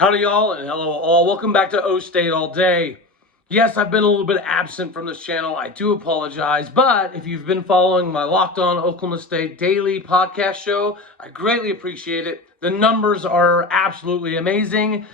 Howdy y'all, and hello all. Welcome back to O State All Day. Yes, I've been a little bit absent from this channel. I do apologize, but if you've been following my Locked On Oklahoma State daily podcast show, I greatly appreciate it. The numbers are absolutely amazing.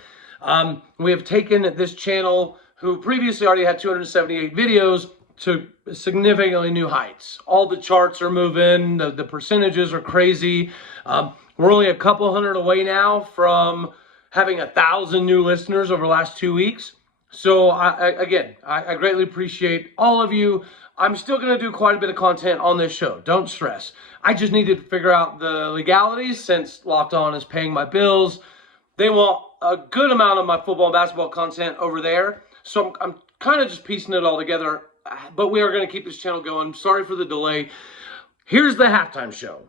We have taken this channel, who previously already had 278 videos, to significantly new heights. All the charts are moving. The percentages are crazy. We're only a couple hundred away now from having 1,000 new listeners over the last 2 weeks. So I greatly appreciate all of you. I'm still going to do quite a bit of content on this show. Don't stress. I just need to figure out the legalities since Locked On is paying my bills. They want a good amount of my football and basketball content over there. So I'm kind of just piecing it all together. But we are going to keep this channel going. Sorry for the delay. Here's the halftime show.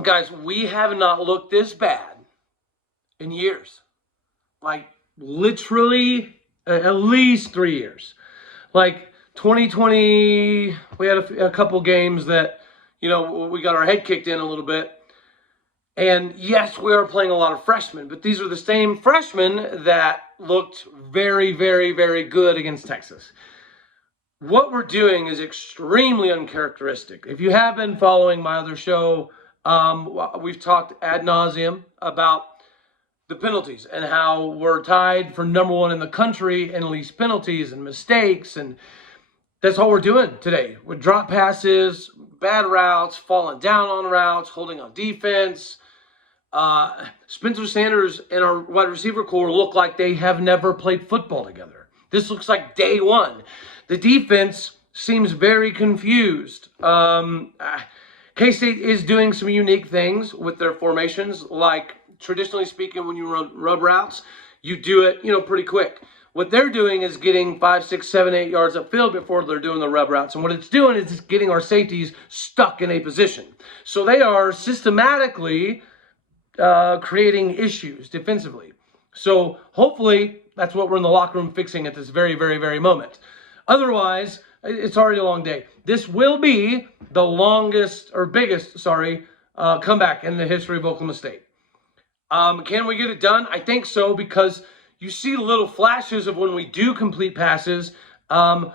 Guys, we have not looked this bad in years. Like, literally at least 3 years. Like 2020, we had a couple games that, we got our head kicked in a little bit. And yes, we are playing a lot of freshmen, but these are the same freshmen that looked very, very, very good against Texas. What we're doing is extremely uncharacteristic. If you have been following my other show, we've talked ad nauseum about the penalties and how we're tied for number one in the country in least penalties and mistakes. And that's all we're doing today with drop passes, bad routes, falling down on routes, holding on defense. Spencer Sanders and our wide receiver core look like they have never played football together. This looks like day one. The defense seems very confused. K-State is doing some unique things with their formations, like traditionally speaking, when you run rub routes, you do it, pretty quick. What they're doing is getting 5, 6, 7, 8 yards upfield before they're doing the rub routes. And what it's doing is it's getting our safeties stuck in a position. So they are systematically creating issues defensively. So hopefully that's what we're in the locker room fixing at this very, very, very moment. Otherwise, it's already a long day. This will be the biggest comeback in the history of Oklahoma State. Can we get it done? I think so, because you see little flashes of when we do complete passes. Our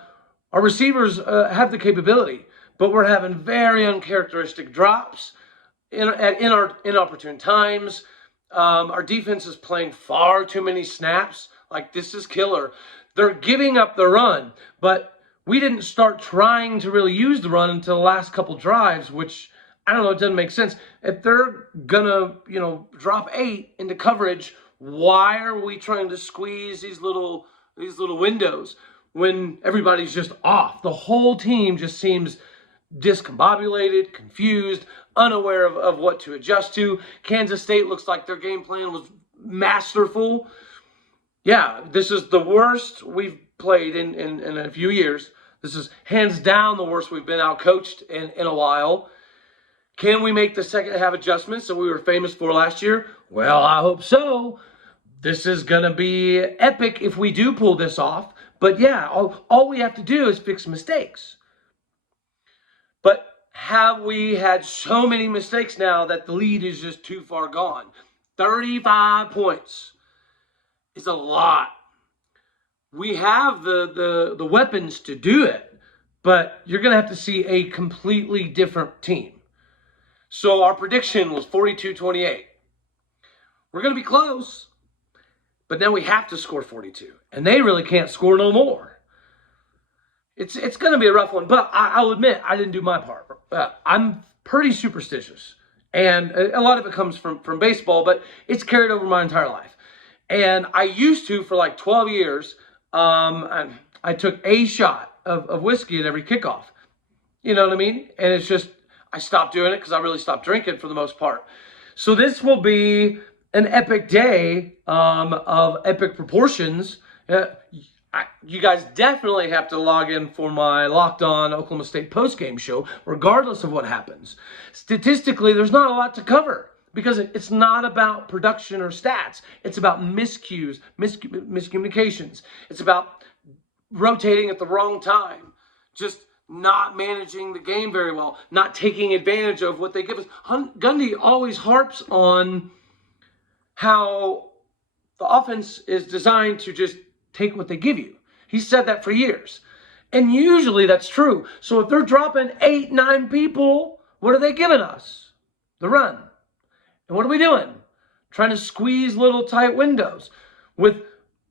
receivers have the capability, but we're having very uncharacteristic drops at inopportune times. Our defense is playing far too many snaps. Like, this is killer. They're giving up the run, but we didn't start trying to really use the run until the last couple drives, which, I don't know, it doesn't make sense. If they're gonna, drop 8 into coverage, why are we trying to squeeze these little windows when everybody's just off? The whole team just seems discombobulated, confused, unaware of what to adjust to. Kansas State looks like their game plan was masterful. Yeah, this is the worst we've played in a few years. This is hands down the worst we've been out-coached in a while. Can we make the second half adjustments that we were famous for last year? Well, I hope so. This is going to be epic if we do pull this off. But yeah, all we have to do is fix mistakes. But have we had so many mistakes now that the lead is just too far gone? 35 points is a lot. We have the weapons to do it, but you're going to have to see a completely different team. So our prediction was 42-28. We're going to be close, but now we have to score 42, and they really can't score no more. It's going to be a rough one, but I'll admit I didn't do my part. I'm pretty superstitious, and a lot of it comes from baseball, but it's carried over my entire life. And I used to, for like 12 years, I took a shot of whiskey at every kickoff. You know what I mean? And it's just, I stopped doing it because I really stopped drinking for the most part. So this will be an epic day of epic proportions. You guys definitely have to log in for my Locked On Oklahoma State postgame show, regardless of what happens. Statistically, there's not a lot to cover, because it's not about production or stats. It's about miscues, miscommunications. It's about rotating at the wrong time, just not managing the game very well, not taking advantage of what they give us. Gundy always harps on how the offense is designed to just take what they give you. He said that for years. And usually that's true. So if they're dropping 8, 9 people, what are they giving us? The run. And what are we doing? Trying to squeeze little tight windows with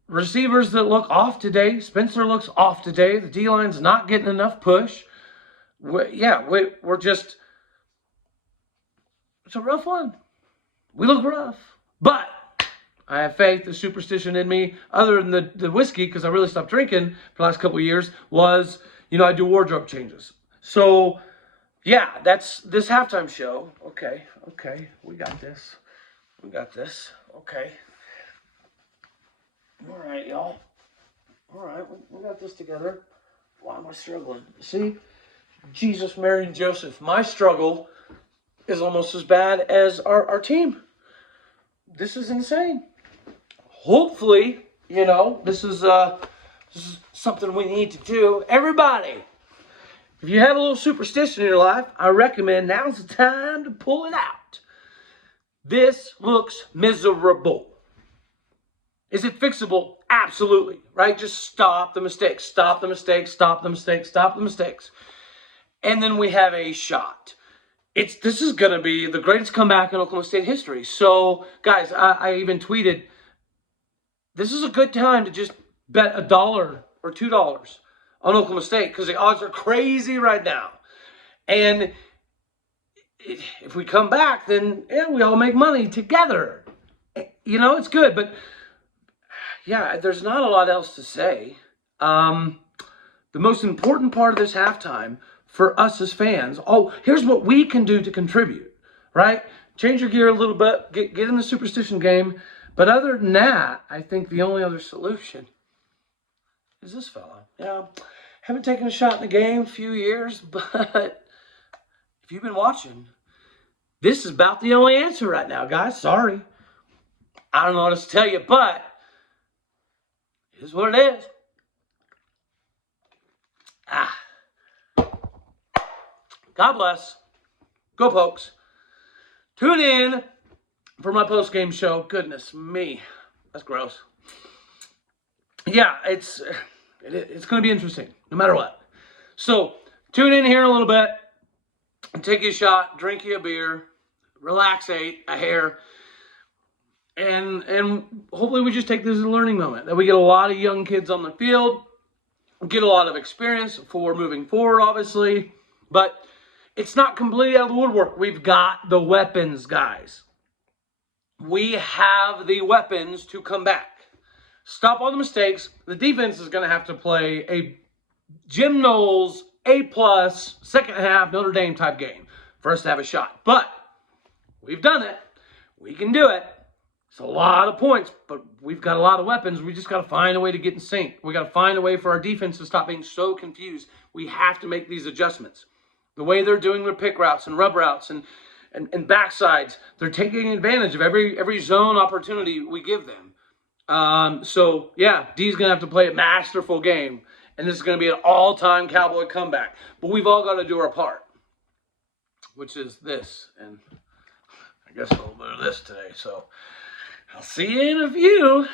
receivers that look off today. Spencer looks off today. The D-line's not getting enough push. We're just, it's a rough one. We look rough. But I have faith, the superstition in me, other than the whiskey, because I really stopped drinking for the last couple of years, was, I do wardrobe changes. So, yeah, that's this halftime show. Okay, we got this. Okay. All right, y'all. All right, we got this together. Why am I struggling? See? Jesus, Mary, and Joseph. My struggle is almost as bad as our team. This is insane. Hopefully, this is something we need to do. Everybody, if you have a little superstition in your life, I recommend now's the time to pull it out. This looks miserable. Is it fixable? Absolutely. Right? Just stop the mistakes. Stop the mistakes. Stop the mistakes. Stop the mistakes. And then we have a shot. This is going to be the greatest comeback in Oklahoma State history. So, guys, I even tweeted, this is a good time to just bet $1 or $2 on Oklahoma State because the odds are crazy right now. And if we come back, then we all make money together. It's good. But, there's not a lot else to say. The most important part of this halftime for us as fans, here's what we can do to contribute, right? Change your gear a little bit, get in the superstition game. But other than that, I think the only other solution is this fella. Haven't taken a shot in the game a few years, but if you've been watching, this is about the only answer right now, guys. Sorry. I don't know what else to tell you, but it is what it is. God bless. Go Pokes. Tune in for my post-game show. Goodness me. That's gross. Yeah, it's going to be interesting, no matter what. So, tune in here in a little bit. Take you a shot. Drink you a beer. Relaxate a hair. And hopefully we just take this as a learning moment. That we get a lot of young kids on the field. Get a lot of experience for moving forward, obviously. But it's not completely out of the woodwork. We've got the weapons, guys. We have the weapons to come back. Stop all the mistakes. The defense is going to have to play a Jim Knowles A+ second half Notre Dame type game for us to have a shot. But we've done it. We can do it. It's a lot of points, but we've got a lot of weapons. We just got to find a way to get in sync. We got to find a way for our defense to stop being so confused. We have to make these adjustments. The way they're doing their pick routes and rub routes and backsides, they're taking advantage of every zone opportunity we give them. D's going to have to play a masterful game, and this is going to be an all-time Cowboy comeback. But we've all got to do our part, which is this, and I guess a little bit of this today. So I'll see you in a few.